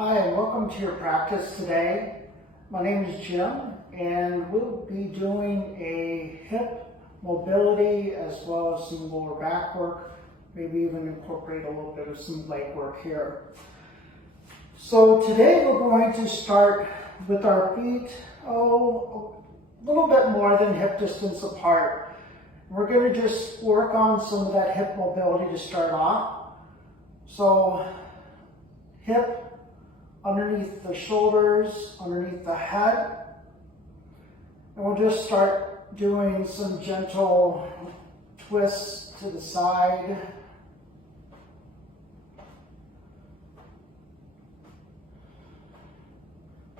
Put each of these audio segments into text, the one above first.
Hi, and welcome to your practice today. My name is Jim, and we'll be doing a hip mobility as well as some lower back work, maybe even incorporate a little bit of some leg work here. So today we're going to start with our feet, a little bit more than hip distance apart. We're going to just work on some of that hip mobility to start off. So hip underneath the shoulders, underneath the head. And we'll just start doing some gentle twists to the side.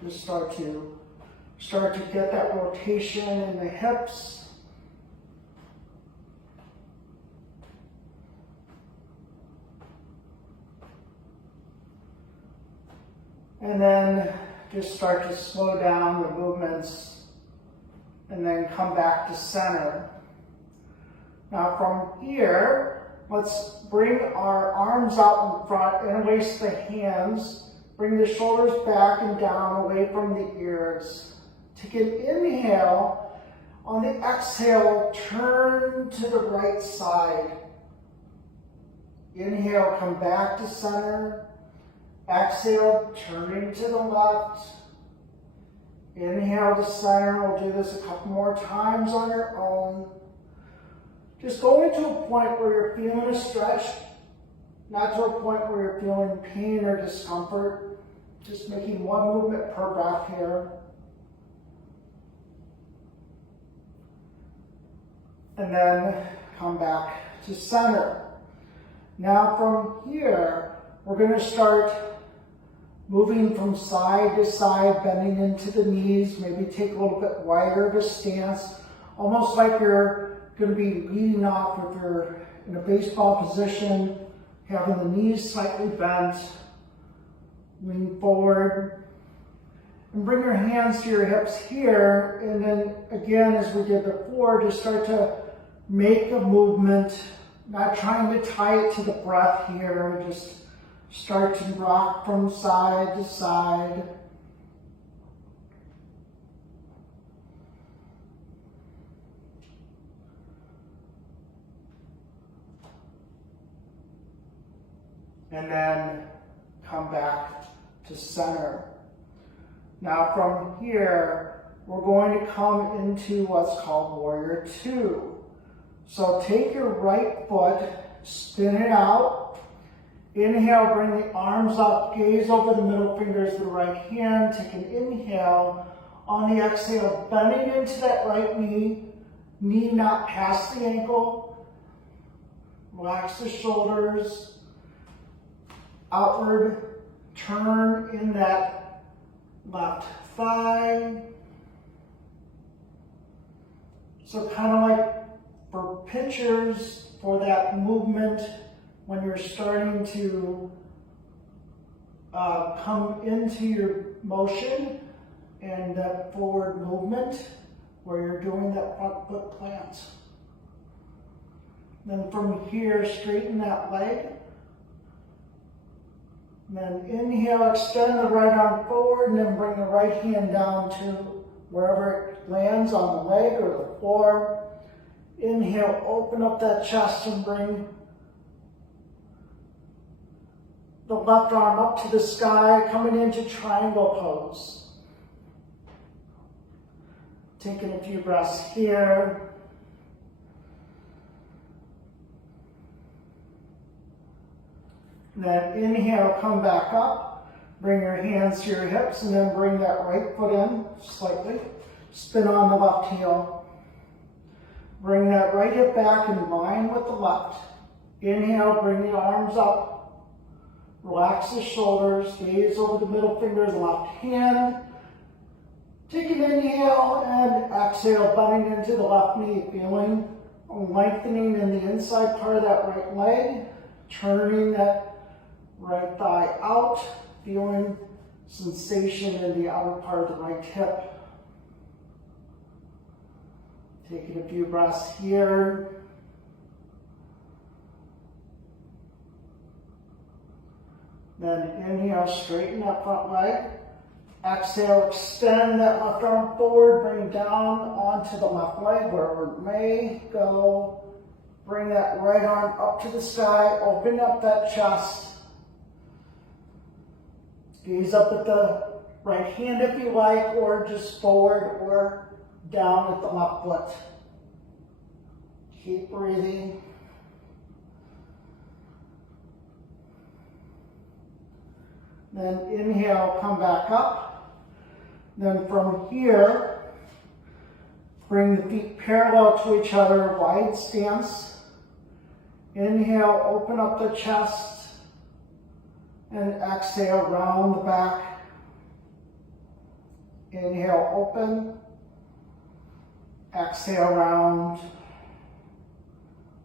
Just start to get that rotation in the hips. And then just start to slow down the movements and then come back to center. Now from here, let's bring our arms out in front, interlace the hands, bring the shoulders back and down away from the ears. Take an inhale. On the exhale, turn to the right side. Inhale, come back to center. Exhale, turning to the left. Inhale to center. We'll do this a couple more times on your own. Just going to a point where you're feeling a stretch, not to a point where you're feeling pain or discomfort. Just making one movement per breath here. And then come back to center. Now from here, we're going to start moving from side to side, bending into the knees, maybe take a little bit wider of a stance, almost like you're going to be leading off if you're in a baseball position, having the knees slightly bent, lean forward, and bring your hands to your hips here, and then again, as we did before, just start to make a movement, not trying to tie it to the breath here, just start to rock from side to side. And then come back to center. Now from here, we're going to come into what's called Warrior Two. So take your right foot, spin it out. Inhale, bring the arms up, gaze over the middle fingers of the right hand. Take an inhale. On the exhale, bending into that right knee, knee not past the ankle. Relax the shoulders. Outward, turn in that left thigh. So kind of like for pictures, for that movement, when you're starting to come into your motion and that forward movement where you're doing that front foot plant. Then from here, straighten that leg. And then inhale, extend the right arm forward, and then bring the right hand down to wherever it lands on the leg or the floor. Inhale, open up that chest and bring the left arm up to the sky, coming into triangle pose. Taking a few breaths here. And then inhale, come back up. Bring your hands to your hips and then bring that right foot in slightly. Spin on the left heel. Bring that right hip back in line with the left. Inhale, bring the arms up. Relax the shoulders, gaze over the middle finger of the left hand. Take an inhale and exhale, bending into the left knee, feeling a lengthening in the inside part of that right leg, turning that right thigh out, feeling sensation in the outer part of the right hip. Taking a few breaths here. Then inhale, straighten that front leg. Exhale, extend that left arm forward, bring it down onto the left leg wherever it may go. Bring that right arm up to the sky, open up that chest. Gaze up at the right hand if you like, or just forward or down at the left foot. Keep breathing. Then inhale, come back up. Then from here, bring the feet parallel to each other, wide stance. Inhale, open up the chest. And exhale, round the back. Inhale, open. Exhale, round.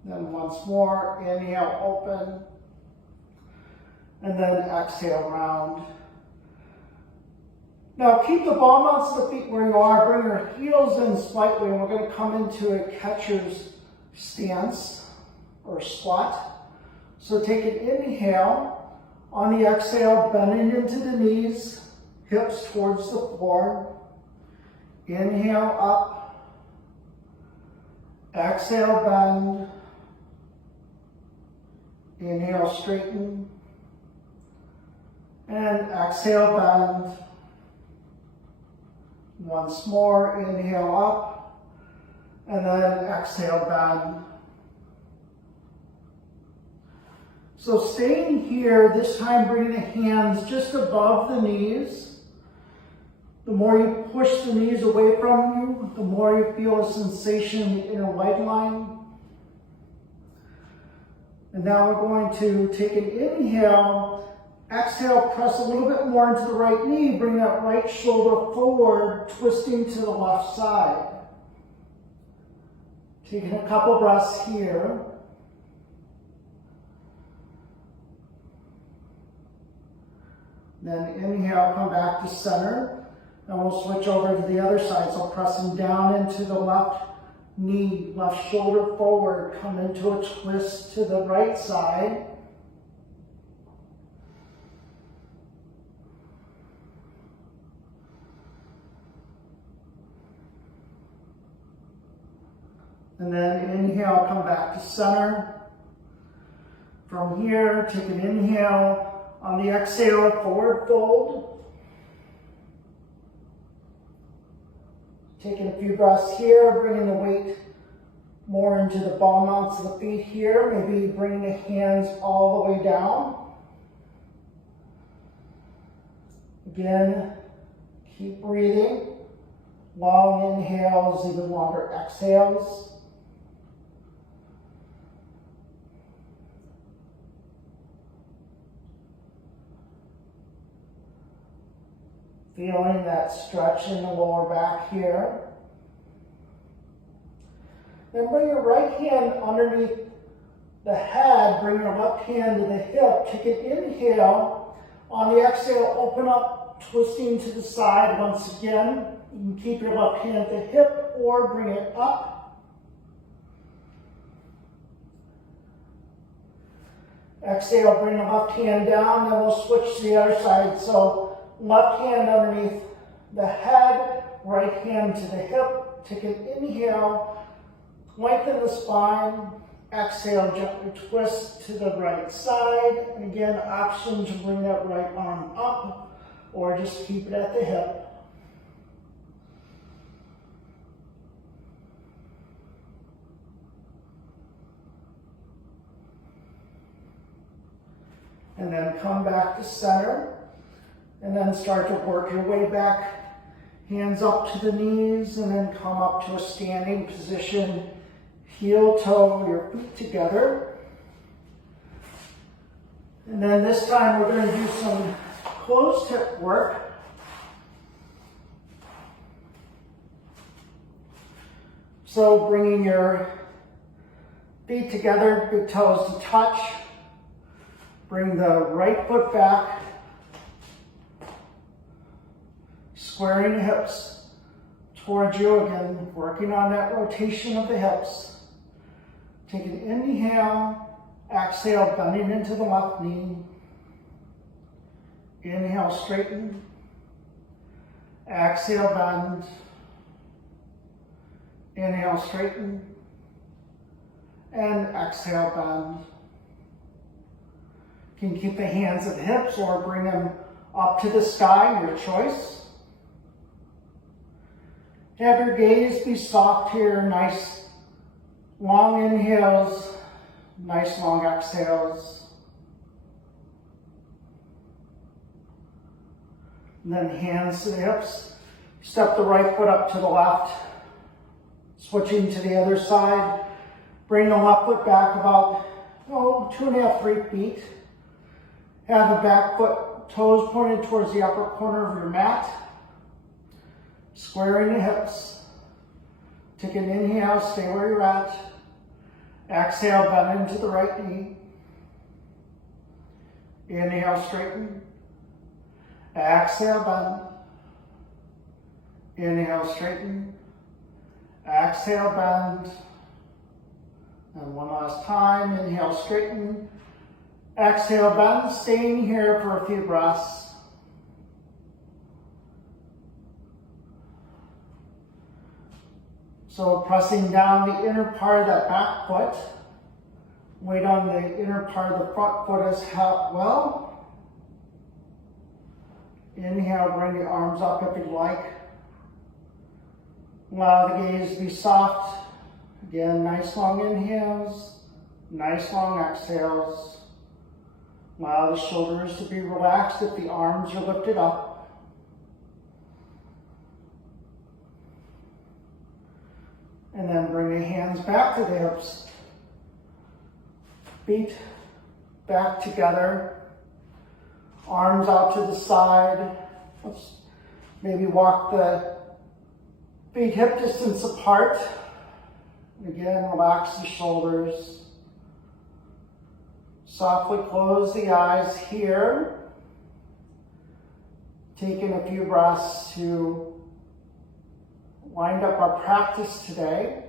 Then once more, inhale, open. And then exhale, round. Now keep the ball mounts of the feet where you are. Bring your heels in slightly, and we're going to come into a catcher's stance or squat. So take an inhale. On the exhale, bending into the knees, hips towards the floor. Inhale up. Exhale, bend. Inhale, straighten. And exhale, bend. Once more, inhale up. And then exhale, bend. So staying here, this time bringing the hands just above the knees. The more you push the knees away from you, the more you feel a sensation in the inner leg line. And now we're going to take an inhale, exhale, press a little bit more into the right knee, bring that right shoulder forward, twisting to the left side. Taking a couple breaths here. Then inhale, come back to center. And we'll switch over to the other side. So pressing down into the left knee, left shoulder forward, come into a twist to the right side. And then inhale, come back to center. From here, take an inhale. On the exhale, forward fold. Taking a few breaths here, bringing the weight more into the ball mounts of the feet here. Maybe bringing the hands all the way down. Again, keep breathing. Long inhales, even longer exhales. Feeling that stretch in the lower back here. Then bring your right hand underneath the head, bring your left hand to the hip. Take an inhale. On the exhale, open up, twisting to the side once again. You can keep your left hand at the hip or bring it up. Exhale, bring the left hand down, then we'll switch to the other side. So left hand underneath the head, right hand to the hip. Take an inhale, lengthen the spine. Exhale, gently twist to the right side. And again, option to bring that right arm up or just keep it at the hip. And then come back to center. And then start to work your way back. Hands up to the knees and then come up to a standing position. Heel toe your feet together. And then this time we're going to do some closed hip work. So bringing your feet together, big toes to touch. Bring the right foot back. Squaring the hips towards you again, working on that rotation of the hips. Take an inhale, exhale, bending into the left knee. Inhale, straighten. Exhale, bend. Inhale, straighten. And exhale, bend. You can keep the hands at the hips or bring them up to the sky, your choice. Have your gaze be soft here, nice long inhales, nice long exhales. And then hands to the hips. Step the right foot up to the left. Switching to the other side. Bring the left foot back about 2.5, 3 feet. Have the back foot toes pointed towards the upper corner of your mat. Squaring the hips. Take an inhale, stay where you're at. Exhale, bend into the right knee. Inhale, straighten. Exhale, bend. Inhale, straighten. Exhale, bend. And one last time, inhale, straighten. Exhale, bend. Staying here for a few breaths. So pressing down the inner part of that back foot. Weight on the inner part of the front foot as well. Inhale, bring the arms up if you'd like. Allow the gaze to be soft. Again, nice long inhales, nice long exhales. Allow the shoulders to be relaxed if the arms are lifted up. And then bring the hands back to the hips. Feet back together. Arms out to the side. Let's maybe walk the feet hip distance apart. Again, relax the shoulders. Softly close the eyes here. Taking a few breaths to wind up our practice today.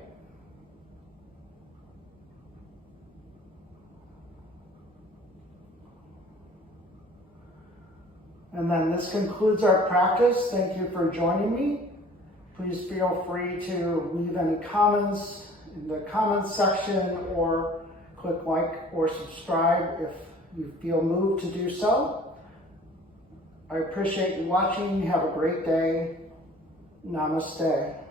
And then this concludes our practice. Thank you for joining me. Please feel free to leave any comments in the comments section or click like or subscribe if you feel moved to do so. I appreciate you watching. Have a great day. Namaste.